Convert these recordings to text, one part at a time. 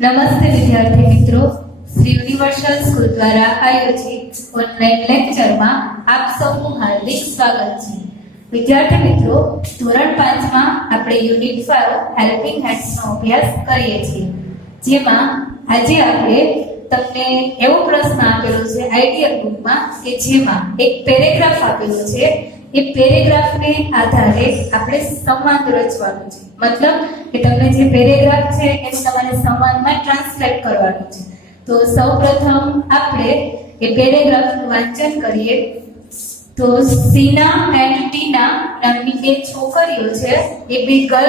નમસ્તે વિદ્યાર્થી મિત્રો, શ્રી યુનિવર્સલ સ્કૂલ દ્વારા આયોજિત ઓનલાઈન લેક્ચરમાં આપ સૌનું હાર્દિક સ્વાગત છે. વિદ્યાર્થી મિત્રો, ધોરણ 5 માં આપણે યુનિટ 5 હેલ્પિંગ હેન્ડ્સનો અભ્યાસ કરીએ છીએ, જેમાં આજે આપણે તમને એવો પ્રશ્ન આપેલો છે આઈડિયલ બુકમાં કે જેમાં એક પેરેગ્રાફ આપેલો છે. એ પેરેગ્રાફને આધારે આપણે સંવાદ રચવાનો છે. મતલબ કે તમને જે પેરેગ્રાફ છે એને તમારે સંવાદમાં ટ્રાન્સલેટ કરવાનું છે. તો સૌપ્રથમ આપણે એ પેરેગ્રાફનું વાંચન કરીએ. તો સીના એન્ડ ટીના નામની બે છોકરીઓ છે, એ બે ગર્લ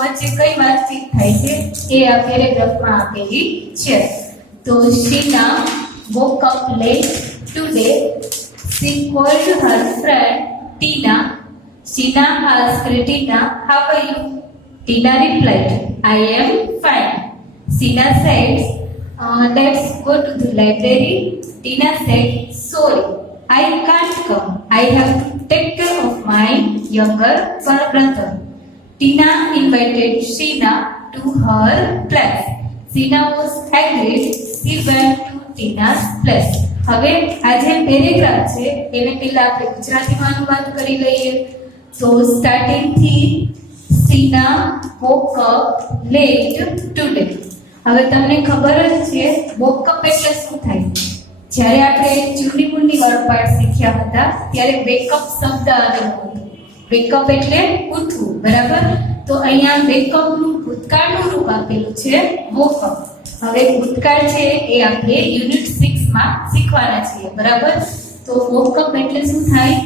વચ્ચે કઈ વાતચીત થાય છે એ આ પેરેગ્રાફમાં આપેલી છે. તો સીના woke up late today. She called her friend Tina. Sheena asked Tina, "How are you?" Tina replied, "I am fine." Sheena said, "Let's go to the library." Tina said, "Sorry, I can't come. I have to take care of my younger brother." Tina invited Sheena to her place. Sheena was agreed. She went to Tina's place. હવે આ જે paragraph છે એને પહેલા આપણે ગુજરાતીમાં અનુવાદ કરી લઈએ. તો સ્ટાર્ટિંગ થી સીના woke up late today. હવે તમને ખબર જ છે woke up એટલે શું થાય. જ્યારે આપણે ચૂંટણી મુંડી વાળો પાઠ શીખ્યા હતા ત્યારે wake up શબ્દ આવેલો હતો. wake up એટલે ઉઠવું, બરાબર? તો અહીંયા wake up નું ભૂતકાળનું રૂપ આપેલું છે woke up. હવે ભૂતકાળ છે એ આપણે યુનિટ 6 માં શીખવાના છીએ, બરાબર? તો woke up એટલે શું થાય?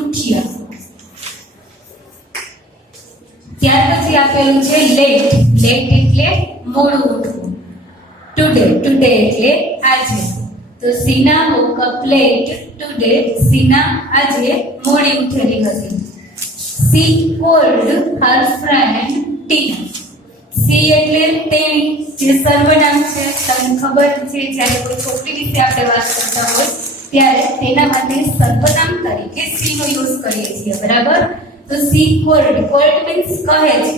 ઉઠ્યા. ત્યાર પછી આપેલું છે લેટ. લેટ એટલે મોડું ઉઠવું. ટુડે એટલે આજે. તો સીના woke up late today. સીના આજે મોડી ઉઠેલી હતી. She called her friend Tina. C એટલે તેણી, જે સર્વનામ છે. તમને ખબર છે જ્યારે કોઈ છોકરી વિશે આપણે વાત કરતા હોય ત્યારે તેના માટે સર્વનામ તરીકે સી નો યુઝ કરીએ છીએ, બરાબર? તો સી કોલ્ડ મીન્સ કહે છે.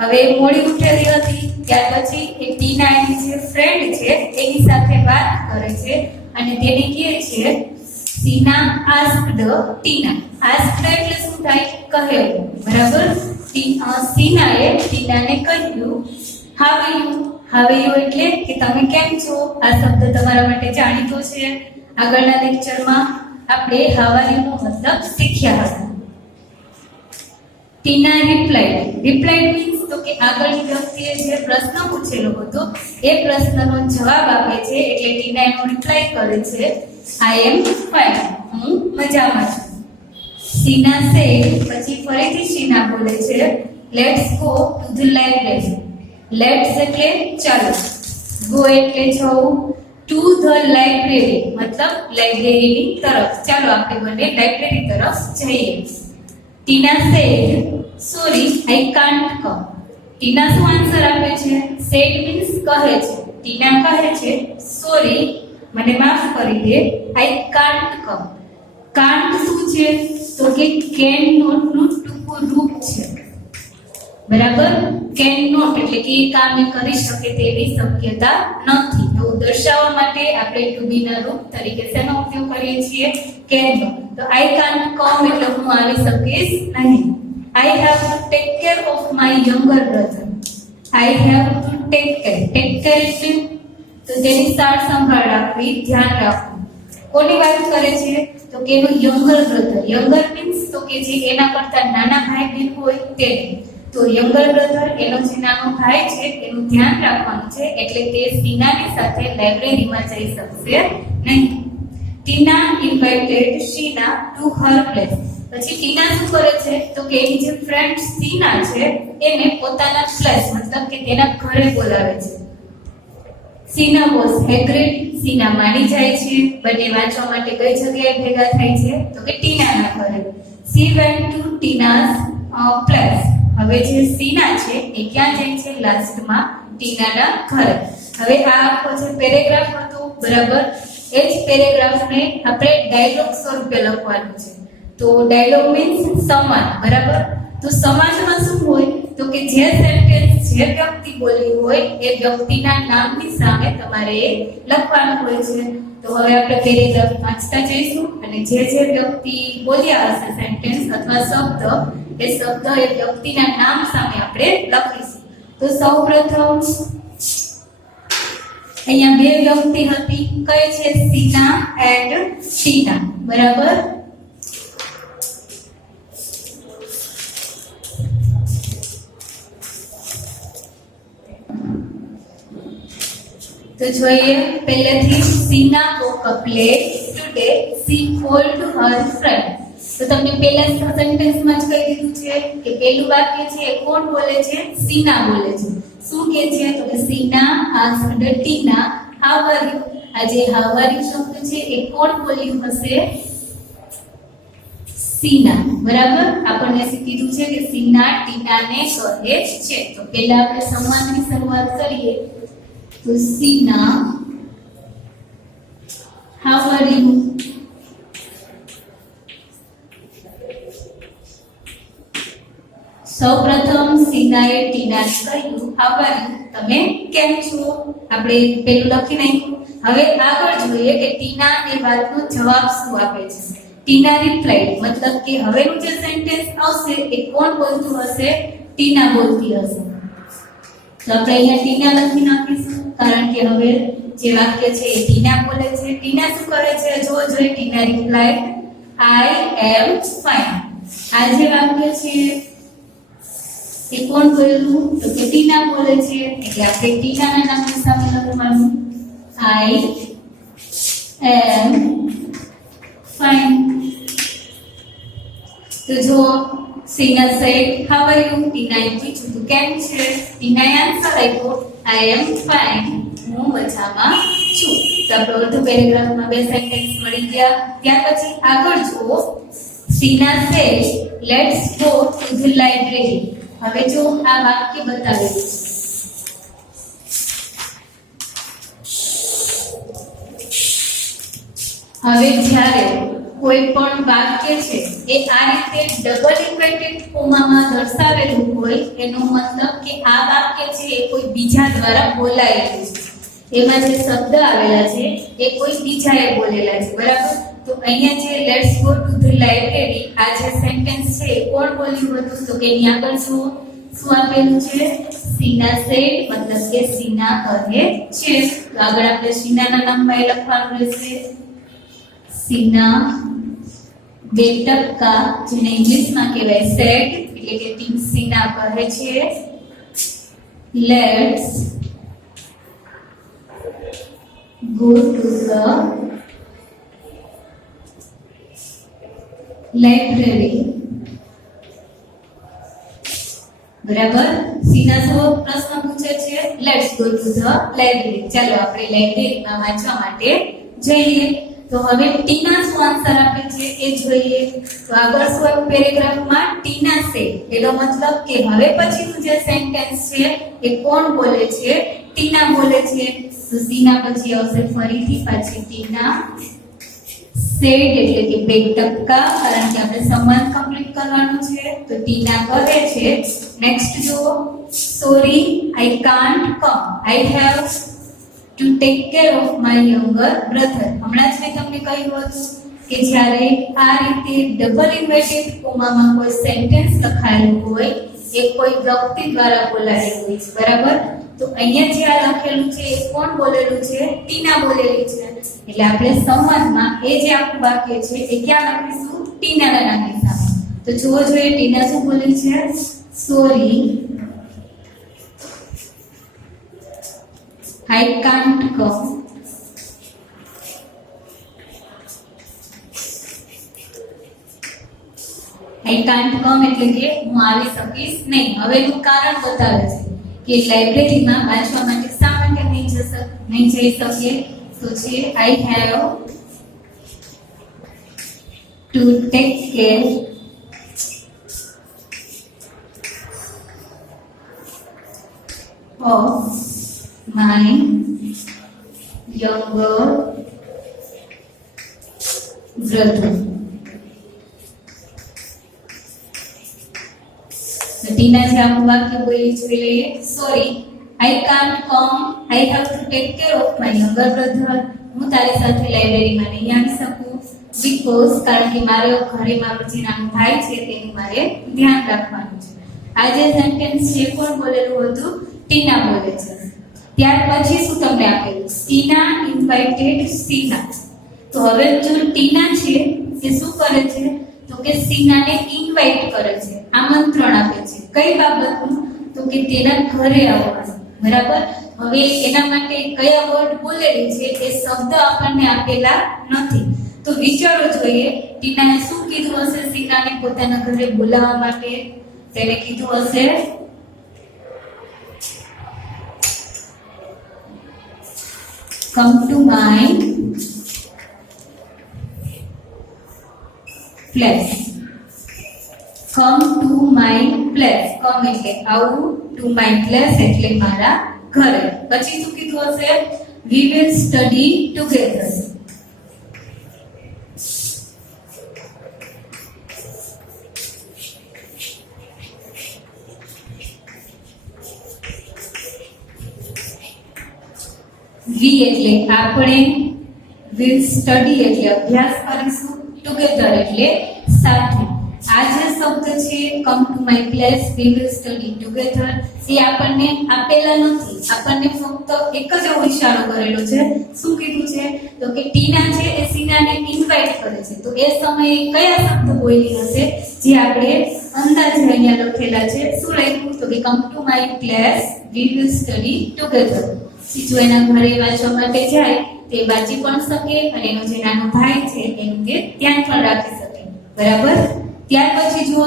હવે મોડી ઉઠેલી હતી, ત્યાર પછી એ ટીના એની જે ફ્રેન્ડ છે એની સાથે વાત કરે છે અને તેને કહે છે સીના આસ્ક્ડ ટીના. આસ્ક્ડ એટલે શું થાય? કહેવું, બરાબર? સીનાએ ટીનાને કહ્યું હાવ આર યુ એટલે કે તમે કેમ છો. આ શબ્દ તમારા માટે જાણીતો છે. આગળના લેક્ચરમાં આપણે હાવ આર યુ નો મતલબ શીખ્યા હતા. ટીના રિપ્લાઇડ મીન્સ તો કે આગળની વ્યક્તિએ જે પ્રશ્ન પૂછેલો હતો એ પ્રશ્નનો જવાબ આપે છે, એટલે ટીના એનો રિપ્લાય કરે છે આઈ એમ ફાઇન, હું મજામાં છું. સીના સેડ, પછી ફરીથી સીના બોલે છે let's go to the library. Let's એટલે ચાલો, ગો એટલે જવું, ટુ ધ લાઇબ્રેરી મતલબ લાઇબ્રેરીની તરફ. ચાલો આપણે બંને લાઇબ્રેરી તરફ જઈએ. Tina said sorry I can't કમ. ટીના શું આન્સર આપે છે? સેડ મીન્સ કહે છે. ટીના કહે છે સોરી, મને માફ કરી દે, આઈ કાન્ટ કમ. કાન્ટ શું છે? તો કે કેન નોટ નું ટૂંકું રૂપ છે, બરાબર? કેન નોટ એટલે કે એ કામ કરી શકે તેવી શક્યતા નથી. તો દર્શાવવા માટે આપણે ટુ બી ના રૂપ તરીકે શેનો ઉપયોગ કરીએ છીએ? Can not. તો આઈ કાન્ટ કમ એટલે હું આવી શકીશ નહીં. I have to take care of my younger brother. I have to take care. Take care એટલે તો તેની સાર સંભાળ રાખવી, ધ્યાન રાખવું. કોની વાત કરે છે? તો કે એનો યંગર બ્રધર. યંગર મીન્સ તો કે જે એના કરતા નાના ભાઈ બહેન હોય તે. તો યંગર બ્રધર એનો જે નાનો ભાઈ છે એનું ધ્યાન રાખવાનું છે, એટલે તે સીનાની સાથે લાઇબ્રેરીમાં જઈ શકશે નહીં. Tina invited Sheena to her place. પછી ટીના શું કરે છે? તો કે એની જે ફ્રેન્ડ સીના છે એને પોતાના પ્લેસ મતલબ કે તેના ઘરે બોલાવે છે. સીના વોઝ એગ્રીડ. સીના માની જાય છે. બંને વાંચવા માટે કઈ જગ્યાએ ભેગા થાય છે? તો કે ટીનાના ઘરે. She went to Tina's place. હવે જે સીના છે એ ક્યાં જાય છે? લાસ્ટમાં ટીનાના ઘરે. હવે આ આખો જે પેરેગ્રાફ હતો, બરાબર, એ જ પેરેગ્રાફને આપણે ડાયલોગ સ્વરૂપે લખવાનું છે. તો ડાયલોગ મીન્સ સંવાદ, બરાબર? તો સંવાદમાં શું હોય? તો કે જે સેન્ટેન્સ છે જે વ્યક્તિ બોલ્યું હોય એ વ્યક્તિના નામની સામે તમારે એ લખવાનું હોય છે. તો હવે આપણે પેરેગ્રાફ વાંચતા જઈશું અને જે વ્યક્તિ બોલ્યા હશે સેન્ટેન્સ અથવા શબ્દ એ શબ્દ એ વ્યક્તિના નામ સામે આપણે લખીશું. તો સૌપ્રથમ અહીંયા બે વ્યક્તિ હતી, કઈ છે? સીના એન્ડ ટીના, બરાબર? तो જોઈએ પહેલેથી સીના woke up late today she called her friend. તો તમને પહેલા સેન્ટેન્સમાં જ કહી દીધું છે કે પહેલું વાક્ય છે એ કોણ બોલે છે? સીના બોલે છે. શું કહે છે? તો કે સીના asked Tina how are you. આ જે how are you શબ્દ છે એ કોણ બોલ્યું હશે? સીના, બરાબર? આપણને કીધું છે કે સીના ટીનાને કહે છે. તો પહેલા આપણે સંવાદની શરૂઆત કરીએ. तो सीना how are you. સૌપ્રથમ સીનાએ ટીનાને કહ્યું how are you, તમે કેમ છો? આપણે પેલું લખી નાખ્યું. હવે આગળ જોઈએ કે ટીના એ વાતનો જવાબ શું આપે છે. ટીના રિપ્લાય, મતલબ કે હવેનું જે સેન્ટેન્સ આવશે એ કોણ બોલતું હશે? ટીના બોલતી હશે. તો આપણે અહીંયા ટીના લખી નાખીશું કારણ કે હવે જે વાક્ય છે એ ટીના બોલે છે. ટીના શું કરે છે? જો ટીના રિપ્લાય આઈ એમ ફાઇન. આ જે વાક્ય છે એ કોણ બોલ્યું? તો કે ટીના બોલે છે. એટલે આપણે ટીનાના નામની સામે લખવાનું આઈ એમ ફાઇન. તો જો સીના said how are you. ટીનાએ પૂછ્યું તું કેમ છે? ટીનાએ આન્સર આપ્યો આઈ એમ ફાઇન, હું મજામાં છું. તો આપણે અડધું પેરેગ્રાફમાં બે સેન્ટેન્સ મળી ગયા. ત્યાર પછી આગળ જુઓ. સીના said let's go to the library. હવે જો આ વાક્ય બતાવેલું છે. હવે જ્યારે કોઈ પણ વાક્ય છે એ આ રીતે ડબલ ઇન્વર્ટેડ કોમામાં દર્શાવેલું હોય એનો મતલબ કે આ વાક્ય છે એ કોઈ બીજા દ્વારા બોલાયેલું છે. એમાં જે શબ્દ આવેલા છે એ કોઈ બીજાએ બોલેલા છે, બરાબર? તો અહીંયા જે let's go to the library આ જે સેન્ટેન્સ છે એ કોણ બોલ્યું હતું? તો કે અહીં આગળ શું આપેલું છે? સીના સેડ, મતલબ કે સીના કહે છે. તો આગળ આપણે સીનાના નામમાં એ લખવાનું રહેશે સીના બે ટપકા, જેને ઇંગ્લિશમાં કહેવાય સેડ, એટલે કે ટીમ સીના કહે છે let's go to the library, બરાબર? સીના સો પ્રશ્ન પૂછે છે let's go to the library. ચાલો આપણે લાઇબ્રેરીમાં વાંચવા માટે જઈએ. તો હવે ટીના શું આન્સર આપે છે એ જોઈએ. તો આગળ શું પેરેગ્રાફમાં ટીના સે, એનો મતલબ કે હવે પછીનું જે સેન્ટેન્સ છે એ કોણ બોલે છે? ટીના બોલે છે. તો સીના પછી આવશે ફરીથી પાછી ટીના સેડ, એટલે કે બે ટપકા, કારણ કે આપણે સંવાદ કમ્પ્લીટ કરવાનું છે. તો ટીના કહે છે નેક્સ્ટ જો sorry I can't come, I have to take care of my younger brother. હમણાં જ મેં તમને કહ્યું હતું કે જ્યારે આ રીતે ડબલ ઇન્વર્ટેડ કોમામાં કોઈ સેન્ટેન્સ લખાયેલું હોય એ કોઈ વ્યક્તિ દ્વારા બોલાયેલું હોય છે, બરાબર? તો અહીંયા જે આ લખેલું છે એ કોણ બોલેલું છે? ટીના બોલેલી છે. એટલે આપણે સંવાદમાં એ જે આખું વાક્ય છે એ ક્યાં લખીશું? ટીનાના નામની સામે. તો જુઓ જોઈએ ટીના શું બોલે છે? Sorry I can't come. I can't come એટલે કે હું આવી શકીશ નહીં. હવેનું કારણ બતાવે છે કે લાઇબ્રેરીમાં વાંચવા માટે શા માટે નહીં જઈ શકીએ? તો છે I have to take care of my younger brother. ટીના જે આખું વાક્ય બોલી જોઈ લઈએ. Sorry, I can't come, I have to take care of my younger brother. હું તારી સાથે લાઇબ્રેરીમાં નહીં આવી શકું બીકોઝ, કારણ કે મારે ઘરે મારો જે નાનો ભાઈ છે તેનું મારે ધ્યાન રાખવાનું છે. આ જે સેન્ટેન્સ છે કોણ બોલેલું હતું? ટીના બોલે છે. ત્યાર પછી શું તમને આપેલું? ટીના ઇન્વાઇટેડ સીના. તો હવે જો ટીના છે એ શું કરે છે? તો કે સીનાને ઇન્વાઇટ કરે છે, આમંત્રણ આપે છે. કઈ બાબતનું? તો કે તેના ઘરે આવવાનું. બરાબર. હવે એના માટે કયા વર્ડ બોલેલી છે એ શબ્દ આપણને આપેલા નથી. તો વિચારો જોઈએ, ટીનાએ શું કીધું હશે સીનાને પોતાના ઘરે બોલાવવા માટે? તેને કીધું હશે come to my place. Come to my place. Come એટલે આવું, ટુ માય પ્લેસ એટલે મારા ઘરે. પછી શું કીધું હશે? We will study together. We એટલે આપણે, વિલ સ્ટડી એટલે અભ્યાસ કરીશું, ટુગેધર એટલે સાથે. આ જે શબ્દ છે come to my place, we will study together, એ આપણને આપેલા નથી. આપણને ફક્ત એક જ એવો ઇશારો કરેલો છે. શું કીધું છે? તો કે ટીના છે એ સીનાને ઇન્વાઇટ કરે છે. તો એ સમયે કયા શબ્દ બોલી હશે જે આપણે અંદાજે અહીંયા લખેલા છે? શું લખ્યું? તો કે come to my place, we will study together. જો એના ઘરે વાંચવા માટે જાય તે વાંચી પણ શકે અને એનો જે નાનો ભાઈ છે એનું તે ધ્યાન પણ રાખી શકે. બરાબર. ત્યાર પછી જો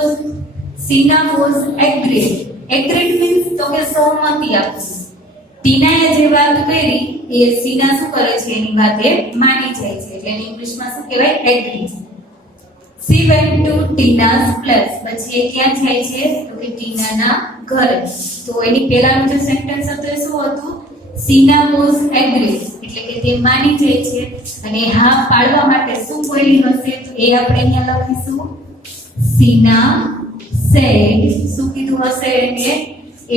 સીના વોઝ એગ્રીડ. એગ્રીડ મીન્સ તો કે સહમતિ આપવી. ટીનાએ જે વાત કરી એ સીના શું કરે છે? એની વાતે માની જાય છે. એટલે એની ઇંગ્લિશમાં શું કહેવાય? Agree. She went to Tina's place. પછી એ ક્યાં જાય છે? તો કે ટીનાના ઘરે. તો એની પહેલાનું જે સેન્ટેન્સ હતું એ શું હતું? સીના વોઝ એગ્રીડ એટલે કે તે માની જાય છે. અને હા પાડવા માટે શું બોલી હશે? તો એ આપણે અહીંયા લખીશું સીના સેડ. શું કીધું હશે એને?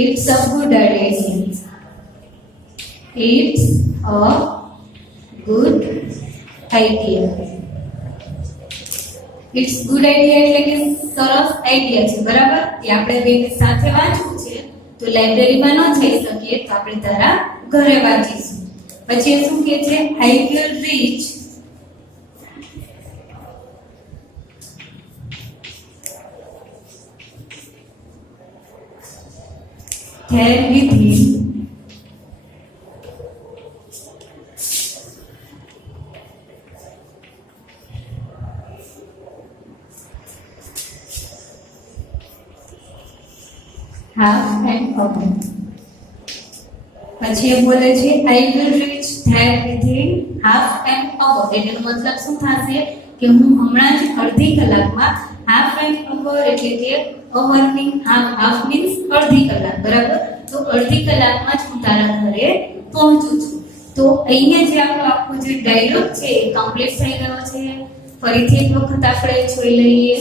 It's a good idea. It's a good idea. It's good idea એટલે કે સરસ આઈડિયા છે. બરાબર. એ આપણે બેને સાથે વાંચવું છે તો લાઇબ્રેરીમાં ન જઈ શકીએ તો આપણે તારા ઘરે વાંચીશું. પછી શું કહે છે? I will reach there within half an hour. પછી એ બોલે છે I will reach there within half an hour. એનો મતલબ શું થશે? કે હું હમણાં જ અડધી કલાકમાં, હાફ એન અવર એટલે કે અવર મીન હાફ મીન્સ અડધી કલાક. બરાબર. તો અડધી કલાકમાં જ હું તારા ઘરે પહોંચું છું. તો અહીંયા જે આપણો આખો જે ડાયલોગ છે એ કમ્પ્લીટ થઈ ગયો છે. ફરીથી એક વખત આપણે જોઈ લઈએ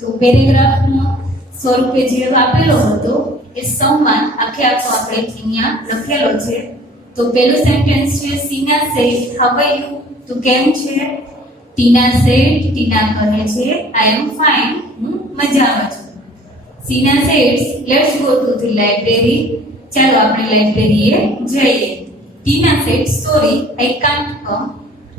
તો પેરેગ્રાફમાં સ્વરૂપે જે આપેલો હતો એ સંવાદ આખે આખો આપણે અહીંયા લખેલો છે. તો પહેલું સેન્ટેન્સ છે સીના સેડ હાઉ આર યુ. તો કેમ છે? ટીના સેડ ટીના કહે છે આઈ એમ ફાઇન, હું મજામાં છું. સીના સેડ્સ let's go to the library. ચાલો આપણે લાઇબ્રેરીએ જઈએ. Tina said sorry I can't come,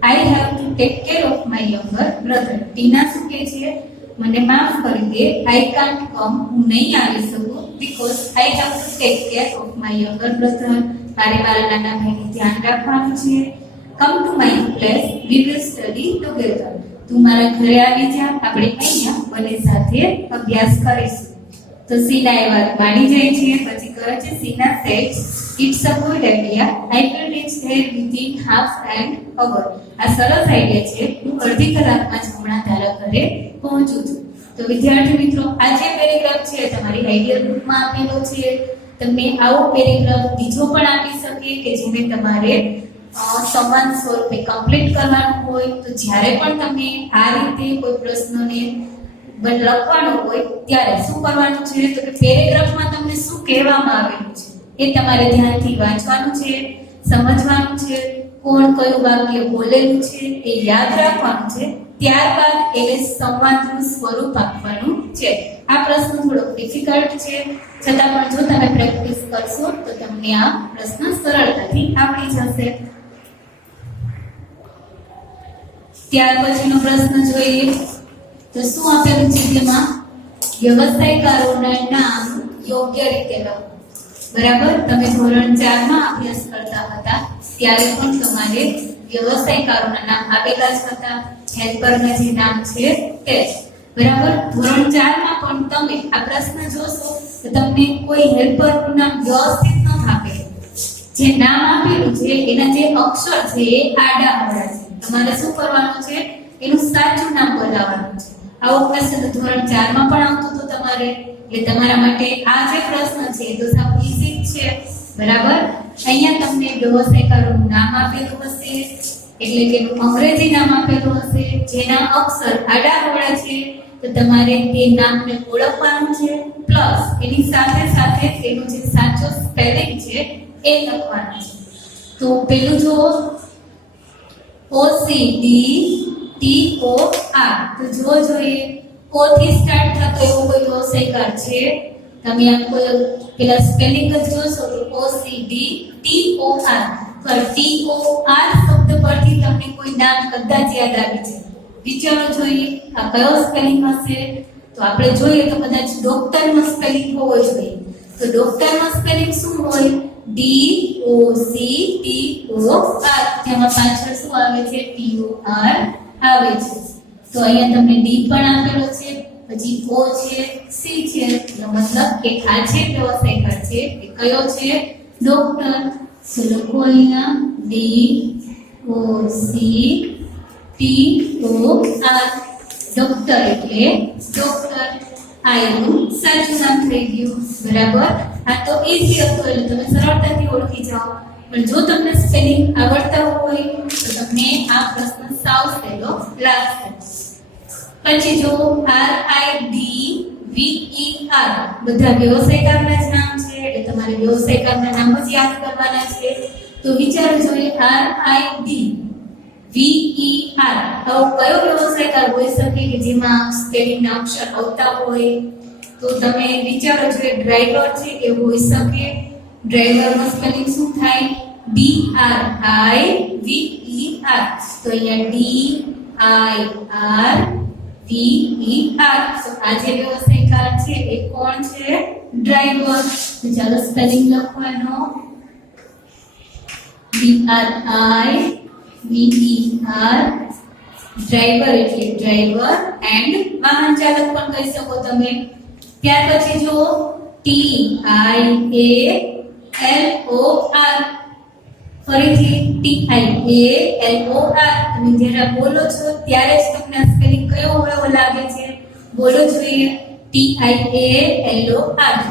I have to take care of my younger brother. Tina શું કહે છે? મને માફ કરી દે, આઈ કાન્ટ કમ, હું નહીં આવી શકું because I have to take care of my younger brother. મારે મારા નાના ભાઈનું ધ્યાન રાખવાનું છે. Come to my place, we will study together. તું મારા ઘરે આવી જા, આપણે અહીંયા બંને સાથે અભ્યાસ કરીશું. તો સીના એ વાત માની જાય છે. પછી કહે છે સીના સેડ્સ it's a good idea, I will reach there within half an hour. આ સરસ આઈડિયા છે, હું અડધી કલાકમાં જ હમણાં તારા ઘરે પહોંચું છું. તો વિદ્યાર્થી મિત્રો, આ જે પેરેગ્રાફ છે તમારી આઈડિયા બુકમાં આપેલો છે. તમને આવો પેરેગ્રાફ બીજો પણ આપી શકે કે જેને તમારે સંવાદ સ્વરૂપે કમ્પ્લીટ કરવાનું હોય. તો જ્યારે પણ તમે આ રીતે કોઈ પ્રશ્નને બટ લખવાનું હોય ત્યારે શું કરવાનું છે તો કે પેરેગ્રાફમાં તમને શું કહેવામાં આવેલું છે એ તમારે ધ્યાનથી વાંચવાનું છે, સમજવાનું છે, કોણ કયું વાક્ય બોલેલું છે એ યાદ રાખવાનું છે. ત્યારબાદ એને સંવાદનું સ્વરૂપ આપવાનું છે. આ પ્રશ્ન થોડો ડિફિકલ્ટ છે, છતાં પણ જો તમે પ્રેક્ટિસ કરશો તો તમને આ પ્રશ્ન સરળતાથી આવડી જશે. ત્યાર પછીનો પ્રશ્ન જોઈએ તો શું આપેલું છે તેમાં વ્યવસાયકારોના નામ યોગ્ય રીતે લખો. બરાબર, તમે ધોરણ 4 માં અભ્યાસ કરતા હતા ત્યારે પણ તમારે વ્યવસાયકારોના નામ આપેલા જ હતા, હેલ્પરના જે નામ છે તે. બરાબર, ધોરણ 4 માં પણ તમે આ પ્રશ્ન જોશો તો તમને કોઈ હેલ્પરનું નામ વ્યવસ્થિત ન આપેલું. જે નામ આપેલું છે એના જે અક્ષર છે એ આડા અવળા છે. તમારે શું કરવાનું છે, એનું સાચું નામ બોલાવવાનું છે. આવો પ્રશ્ન ધોરણ 4 માં પણ આવતો હતો તમારે, એટલે તમારા માટે આ જે પ્રશ્ન છે તો સાવ ઈઝી છે. બરાબર, અહીંયા તમને વ્યવસાયકારોનું નામ આપેલું હશે, એટલે કે એનું અંગ્રેજી નામ આપેલું હશે, જેના અક્ષર આડા અવળા છે તો તમારે તે નામને ઓળખવાનું છે, પ્લસ એની સાથે સાથે તેનું જે સાચો સ્પેલિંગ છે એ લખવાનું છે. તો પેલું જો OCDTOR, તો જો જોઈએ કો થી સ્ટાર્ટ થતો એવો કોઈ વ્યવસાયકાર છે. તમે આ કોઈ પેલા સ્પેલિંગ જ જોશો તો OCDTOR, પર TOR શબ્દ પરથી તમને કોઈ નામ કદાચ યાદ આવી છે. વિચારો જોઈએ આ કયો સ્પેલિંગ હશે. તો આપણે જોઈએ તો કદાચ ડોક્ટરનો સ્પેલિંગ હોવો જોઈએ. તો ડોક્ટરનો સ્પેલિંગ શું હોય? DOCTOR, તેમાં પાછળ શું આવે છે? TOR આવે છે. તો અહીંયા તમને D પણ આપેલો છે, પછી O છે, C છે, એનો મતલબ કે આ જે વ્યવસાયકાર છે એ કયો છે? ડોક્ટર. તો લખો અહીંયા DOCTOR, ડોક્ટર એટલે ડોક્ટર. આ એનું સાચું નામ થઈ ગયું. બરાબર, આ તો ઈઝી હતું એટલે તમે સરળતાથી ઓળખી જાઓ. પણ જો તમને સ્પેલિંગ આવડતા હોય તો તમને આ પ્રશ્ન સાવ સહેલો લાગશે. પછી જો RIDVER, બધા વ્યવસાયકારના જ નામ છે એટલે તમારે વ્યવસાયકારના નામ જ યાદ કરવાના છે. તો વિચારો જોઈએ RIDVER, આવો કયો વ્યવસાયકાર હોઈ શકે કે જેમાં સ્પેલિંગના અક્ષર આવતા હોય? તો તમે વિચારો જોઈએ ડ્રાઈવર છે એ હોઈ શકે. ડ્રાઈવરનો સ્પેલિંગ શું થાય? DRIVER. તો અહીંયા DIRVER. તો આ જે વ્યવસાયકાર છે એ કોણ છે? ડ્રાઈવર. તો ચાલો સ્પેલિંગ લખવાનો DRIVER, ડ્રાઈવર એટલે ડ્રાઈવર, એન્ડ વાહન ચાલક પણ કહી શકો તમે. ત્યાર પછી જો TIALOR, ફરીથી TIALOR. તમે જ્યારે બોલો છો ત્યારે જ તમને સ્પેલિંગ કયો હોય એવો લાગે છે? બોલો જોઈએ TIALOR.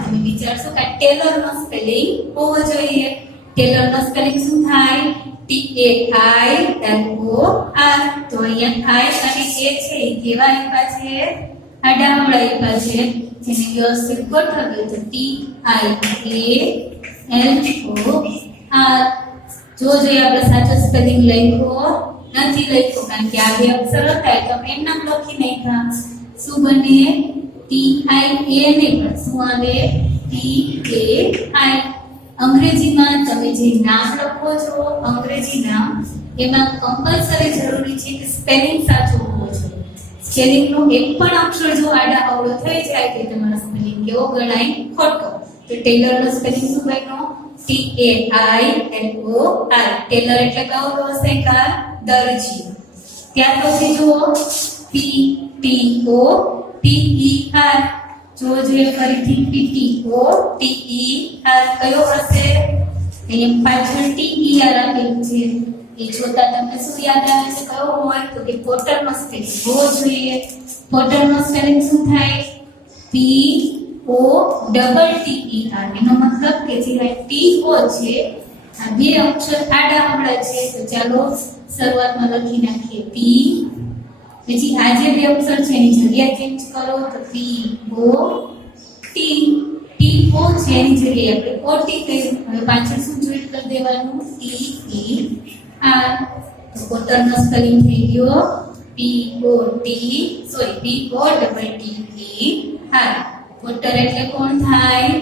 તમે વિચારશો કે ટેલરનો સ્પેલિંગ હોવો જોઈએ. ટેલરનો સ્પેલિંગ શું થાય? TAILOR. તો અહીંયા I અને A છે એ કેવા આપ્યા છે? આડા અવળા આપ્યા છે. જેને વ્યવસ્થિત ગોઠવીએ તો TIALOR. જો જોઈએ આપણે સાચો સ્પેલિંગ લખ્યો નથી લખ્યો, કારણ કે આ બે અક્ષર હતા તો એમ નામ લખી નાખ્યા. શું બને? TIA નહીં પણ શું આવે? TAI. અંગ્રેજીમાં તમે જે નામ લખો છો અંગ્રેજી નામ, એમાં કમ્પલસરી જરૂરી છે કે સ્પેલિંગ સાચો હોવો જોઈએ. સ્પેલિંગનો એક પણ અક્ષર જો આડા અવળો થઈ જાય તો તમારો સ્પેલિંગ કેવો ગણાય? ખોટો. તો ટેલરનો સ્પેલિંગ શું બન્યો? TAILOR. ટેલર એટલે કયો વ્યવસાયકાર? દરજી. ત્યાર પછી જુઓ PTOTER. જો જોઈએ ફરીથી PTOTER કયો હશે? અહીંયા પાછળ TER આપેલું છે. એ જોતા તમને શું યાદ આવે છે? કયો હોય? તો કે પોર્ટરનો સ્પેલિંગ હોવો જોઈએ. પોર્ટરનો સ્પેલિંગ શું થાય? POTTER. એનો મતલબ કે જે TO છે આ બે અક્ષર આડા અવળા છે. તો ચાલો શરૂઆતમાં લખી નાખીએ પછી આ જે બે અક્ષર છે એની જગ્યા ચેન્જ કરો તો પી ઓ ટી ટી ઓ છે એની જગ્યાએ આપણે ઓ ટી કહ્યું. હવે પાછળ શું જોઈન્ટ કરી દેવાનું ટી ઈ આર. તો પોટરનો સ્પેલિંગ થઈ ગયો P O T sorry P O double T E R. Potter એટલે કોણ થાય?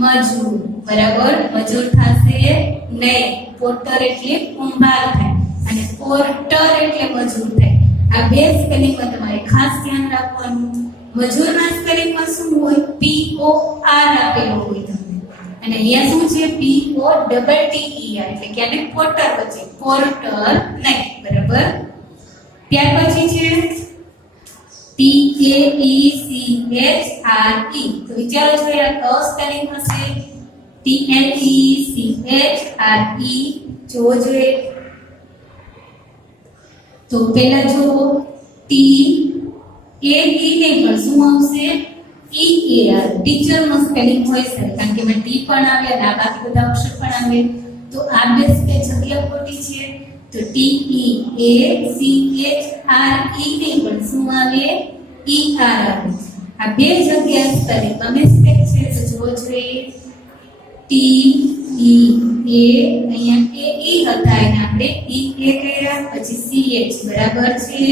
મજૂર. બરાબર, મજૂર થશે નહીં. પોટર એટલે કુંભાર થાય અને પોર્ટર એટલે મજૂર થાય. આ બે સ્પેલિંગમાં તમારે ખાસ ધ્યાન રાખવાનું. મજૂરના સ્પેલિંગમાં શું હોય? પી ઓ આર આપેલો હોય તમને, અને અહીંયા શું છે? P O double T E R, એટલે કે આને પોર્ટર વચ્ચે, પોર્ટર નહીં. બરાબર. ત્યાર પછી છે T A E C H R E. તો વિચારો છો આ કયો સ્પેલિંગ હશે? T L E C H R E. જોવો જોઈએ. તો પહેલા જો ટી એ ઈ નહીં પણ શું આવશે? E A R. ટીચર નો સ્પેલિંગ હોય છે, કારણ કે એમાં ટી પણ આવે અને આ બાકી બધા અક્ષર પણ આવે. તો આ બે જગ્યા ખોટી છે. તો T E A C H R ઈ નહીં પણ શું આવે? ઈ આર આવે. આ બે જગ્યા સ્પેલિંગમાં મિસ્ટેક છે, તો જોવો જોઈએ. ટી ઈ એ અહીંયા એ ઈ હતા એને આપણે ઈ એ કર્યા, પછી સી એચ બરાબર છે,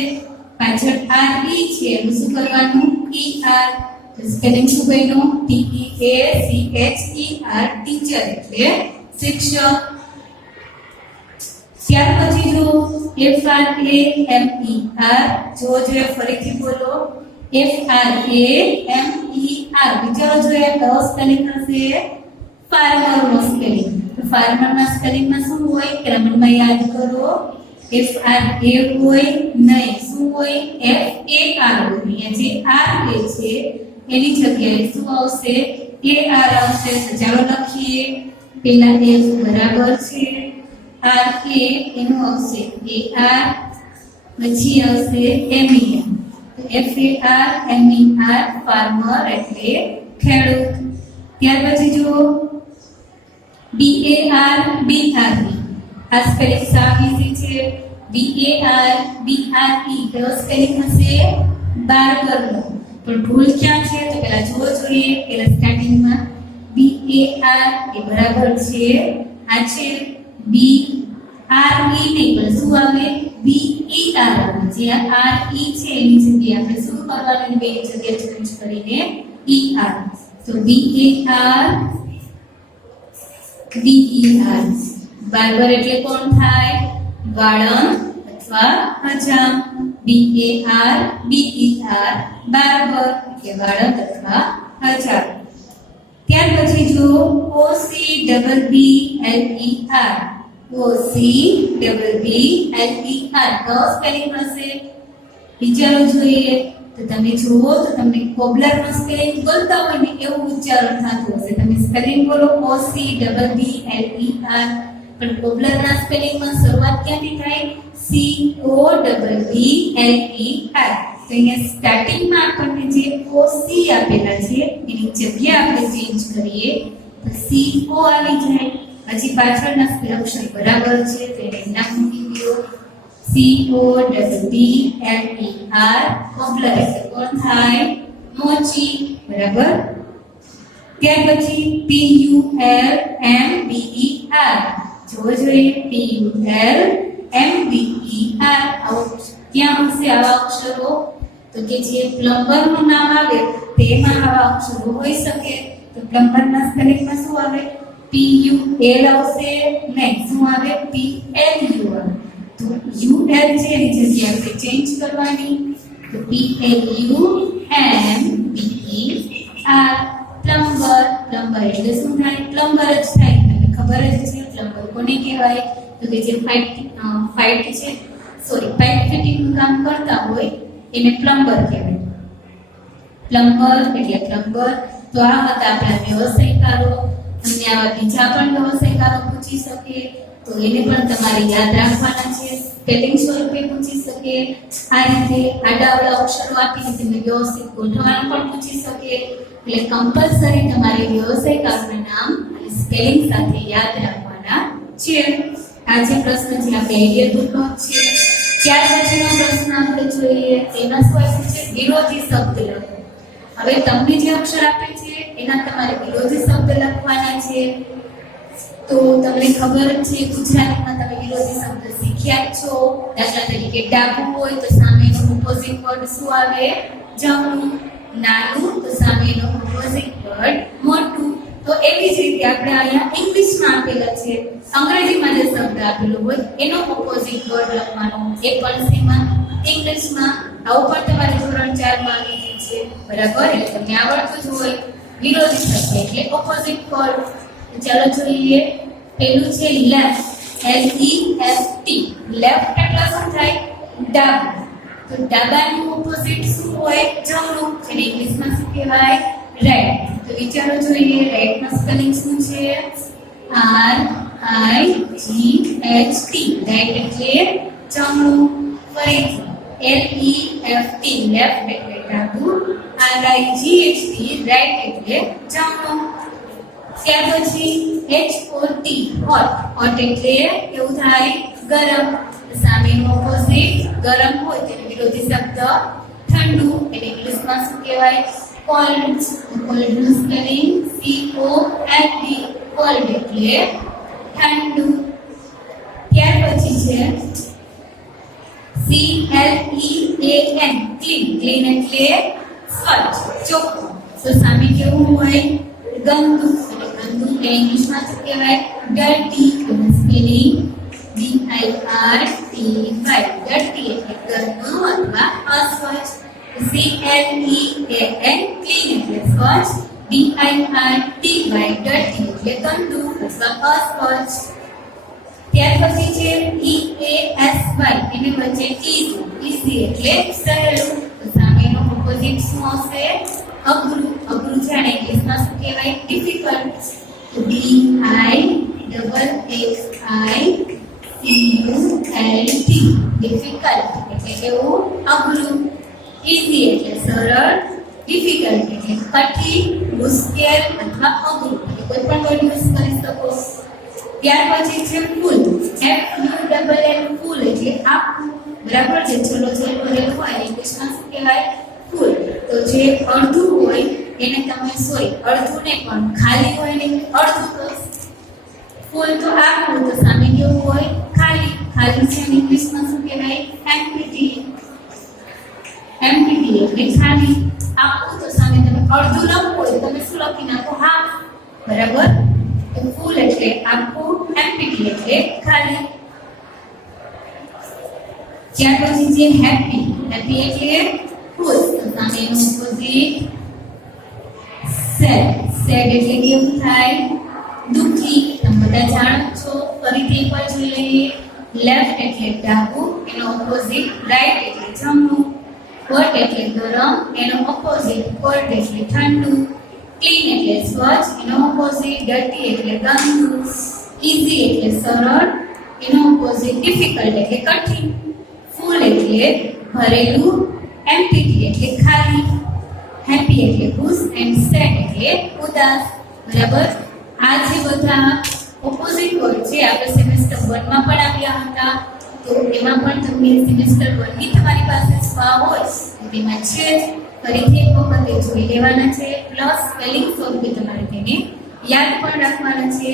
પાછળ આર ઈ છે એનું શું કરવાનું? ઈ આર. તો સ્પેલિંગ શું બન્યું? T E A C H E R. Teacher એટલે શિક્ષક. ત્યાર પછી જો F R A M E R. જો ફરીથી બોલો. F R A M E R. વિચારો જોઈએ કયો સ્પેલિંગ હશે? ફાર્મર નો સ્પેલિંગ. તો ફાર્મર ના સ્પેલિંગમાં શું હોય? ગ્રામરમાં યાદ કરો. એફ આર એ હોય નહીં, શું હોય? એફ એ આર હોય. અહીંયા જે આર એ છે એની જગ્યાએ શું આવશે? એ આર આવશે. તો ચાલો લખીએ. પહેલા એફ બરાબર છે, આર એ એનું આવશે એ આર, પછી આવશે એમ ઈ આર. તો F A R M E R farmer એટલે ખેડૂત. ત્યાર પછી જુઓ બી A R B R E. આ સ્પેલિંગ સાવ ઈઝી છે. બી A R B R E કયો સ્પેલિંગ હશે? બાર્બરનો. પણ ભૂલ ક્યાં છે? તો પહેલા જોવો જોઈએ. પહેલા સ્ટાર્ટિંગમાં બી એ આર એ બરાબર છે, આ છે બી આર ઈ નહીં પણ શું આવે? બી ઈ આર આવે. જે આર ઈ છે એની જગ્યાએ આપણે શું કરવાનું? બે જગ્યાએ ચેન્જ કરીને ઈ આર. તો B A R B E R. Barber એટલે કોણ થાય? વાળંદ અથવા હજામ. B A R B E R barber એટલે વાળંદ અથવા હજામ. ત્યાર પછી જો O C double B L E R. O C double B L E R કયો સ્પેલિંગ હશે? વિચારો જોઈએ. તો તમે જુઓ તો તમને કોબલર નો સ્પેલિંગ બોલતા હોય ને એવું ઉચ્ચારણ થતું હશે. તમે સ્પેલિંગ બોલો O C double B L E R, પણ કોબલર ના સ્પેલિંગમાં શરૂઆત ક્યાંથી થાય? C O double B L E R. તો અહીંયા સ્ટાર્ટિંગમાં આપણને જે ઓ સી આપેલા છે એની જગ્યા આપણે ચેન્જ કરીએ તો સી ઓ આવી જાય. પછી પાછળના અક્ષર બરાબર છે તો એને નામ મૂકી દો. COBBLER કોમ્પ્લર એટલે કોણ થાય? મોચી. બરાબર. ત્યાર પછી PULMBER. જોવો જોઈએ PULMBER. ક્યાં હશે આવા અક્ષરો? તો કે જે પ્લમ્બર નું નામ આવે તેમાં આવા અક્ષરો હોઈ શકે. તો પ્લમ્બર ના સ્પેલિંગમાં શું આવે? PUL આવશે નહીં, શું આવે? PLU આવે. તો UL છે એની જગ્યાએ આપણે ચેન્જ કરવાની. તો PLUMBER પ્લમ્બર. પ્લમ્બર એટલે શું થાય? પ્લમ્બર જ થાય. તમને ખબર જ છે પ્લમ્બર કોને કહેવાય? તો કે જે પાઇપ ફિટિંગ નું કામ કરતા હોય એને પ્લમ્બર કહેવાય. પ્લમ્બર એટલે પ્લમ્બર. તો આ હતા આપણા વ્યવસાયકારો. તમને આવા બીજા પણ વ્યવસાયકારો પૂછી શકે તો એને પણ તમારે યાદ રાખવાના છે. સ્પેલિંગ સ્વરૂપે પૂછી શકે. આ રીતે આડાઅવળા અક્ષરો આપીને તમને વ્યવસ્થિત ગોઠવવાનું પણ પૂછી શકે. એટલે કમ્પલસરી તમારે વ્યવસાયકારોના નામ અને સ્પેલિંગ સાથે યાદ રાખવાના છે. આ જે પ્રશ્ન છે આપણે આઈડિયા બુકનો છે. ત્યાર પછીનો પ્રશ્ન આપણે જોઈએ તેના શું આપ્યું છે વિરોધી શબ્દ લખો. હવે તમને જે અક્ષર આપે છે એના તમારે વિરોધી શબ્દ લખવાના છે. તો તમને ખબર જ છે ગુજરાતીમાં તમે વિરોધી શબ્દ શીખ્યા જ છો. દાખલા તરીકે ડાબું હોય તો સામેનું ઓપોઝિટ વર્ડ શું આવે જમણું. નાનું તો સામેનું ઓપોઝિટ વર્ડ મોટું. તો એવી જ રીતે આપણે અહીંયા ઇંગ્લિશમાં આપેલા છે અંગ્રેજીમાં જે શબ્દ આપેલો હોય એનો ઓપોઝિટ વર્ડ લખવાનો એ પણ શેમાં ઇંગ્લિશમાં. આવું પણ તમારે ધોરણ 4 માં આપેલું છે બરાબર. એટલે તમને આવડતું જ હોય વિરોધી શબ્દ એટલે ઓપોઝિટ વર્ડ. ચાલો જોઈએ પહેલું છે લેફ્ટ LEFT. લેફ્ટ એટલે શું થાય ડાબું. તો ડાબાનું ઓપોઝિટ શું હોય જમણું. જેને ઇંગ્લિશમાં શું કહેવાય રાઈટ. તો વિચારો જોઈએ રાઈટ નો સ્પેલિંગ શું છે RIGHT. રાઈટ એટલે જમણું. ફરીથી LEFT લેફ્ટ એટલે ડાબું. RIGHT રાઈટ એટલે જમણું. ત્યાર પછી HOT હોટ. હોટ એટલે કેવું થાય ગરમ. સામેનું ઓપોઝિટ ગરમ હોય તેનો વિરોધી શબ્દ ઠંડુ. એટલે ઇંગ્લિશમાં શું કહેવાય કોલ્ડ. કોલ્ડ નું સ્પેલિંગ COLD. કોલ્ડ એટલે ઠંડુ. ત્યાર પછી છે CLEAN ક્લીન. ક્લીન એટલે સ્વચ્છ ચોખ્ખું. તો સામે કેવું હોય ગંદુ. એટલે ગંદુ એ ઇંગ્લિશમાં શું કહેવાય ડર્ટી. એનું સ્પેલિંગ DIRTY. ડર્ટી એટલે ગંદુ અથવા અસ્વચ્છ. CLEAN ક્લીન એટલે સ્વચ્છ. DIRTY ડર્ટી એટલે ગંદુ અથવા અસ્વચ્છ. ત્યાર પછી છે EASY એની વચ્ચે ઈઝી એટલે સહેલું. તો સામેનો ઓપોઝિટ શું આવશે અઘરું. અઘરું છે અને ઇંગ્લિશમાં શું કહેવાય ડિફિકલ્ટ. તો DIXICULT ડિફિકલ્ટ એટલે કેવું અઘરું. ઈઝી એટલે સરળ. ડિફિકલ્ટ એટલે કઠિન મુશ્કેલ અથવા અઘરું. કોઈ પણ વર્ડ યુઝ કરી શકો. ત્યાર પછી છે ફૂલ FULL ફૂલ એટલે આખું બરાબર. જે છેલ્લો છેલ્લો ભરેલું હોય ઇંગ્લિશમાં શું કહેવાય ફૂલ. તો જે અડધું હોય એને તમે અડધું ને પણ ખાલી હોય ને અડધું. તો ફૂલ તો આખું. તો સામે કેવું હોય ખાલી. ખાલી છે ઇંગ્લિશમાં શું કહેવાય એમ્પ્ટી. એમ્પ્ટી એટલે ખાલી. આખું તો સામે તમે અડધું લખો હોય તમે શું લખી નાખો હાફ બરાબર. તો ફૂલ એટલે આખું. એમ્પ્ટી એટલે ખાલી. ત્યાર પછી છે હેપી. હેપી એટલે ખુશ. તો સામેનું ઓપોઝિટ સેડ. સેડ એટલે કેવું થાય દુઃખી. તમે બધા જાણો છો. ફરીથી એકવાર જોઈ લઈએ. લેફ્ટ એટલે ડાબું. એનો ઓપોઝિટ રાઈટ એટલે જમણું. હોટ એટલે ગરમ. એનો ઓપોઝિટ કોલ્ડ એટલે ઠંડુ. ક્લીન એટલે સ્વચ્છ. એનો ઓપોઝિટ ડર્ટી એટલે ગંદુ. ઈઝી એટલે સરળ. એનો ઓપોઝિટ ડિફિકલ્ટ એટલે કઠિન. ફૂલ એટલે ભરેલું. એમ્પ્ટી એટલે ખાલી. હેપી એટલે ખુશ. એન્ડ સેડ એટલે ઉદાસ બરાબર. આ જે બધા ઓપોઝિટ વર્ડ છે આપણે સેમેસ્ટર 1 માં પણ આપ્યા હતા. તો એમાં પણ તમે સેમેસ્ટર 1 ની તમારી પાસે સ્વા હોય તેમાં છે ફરીથી એક વખત જોઈ લેવાના છે. પ્લસ સ્પેલિંગ સ્વરૂપે તમારે તેને યાદ પણ રાખવાના છે.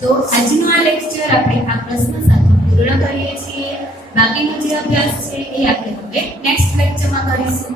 તો આજનો આ લેક્ચર આપણે આ પ્રશ્ન સાથે પૂર્ણ કરીએ છીએ. બાકીનો જે અભ્યાસ છે એ આપણે હવે નેક્સ્ટ લેક્ચરમાં કરીશું.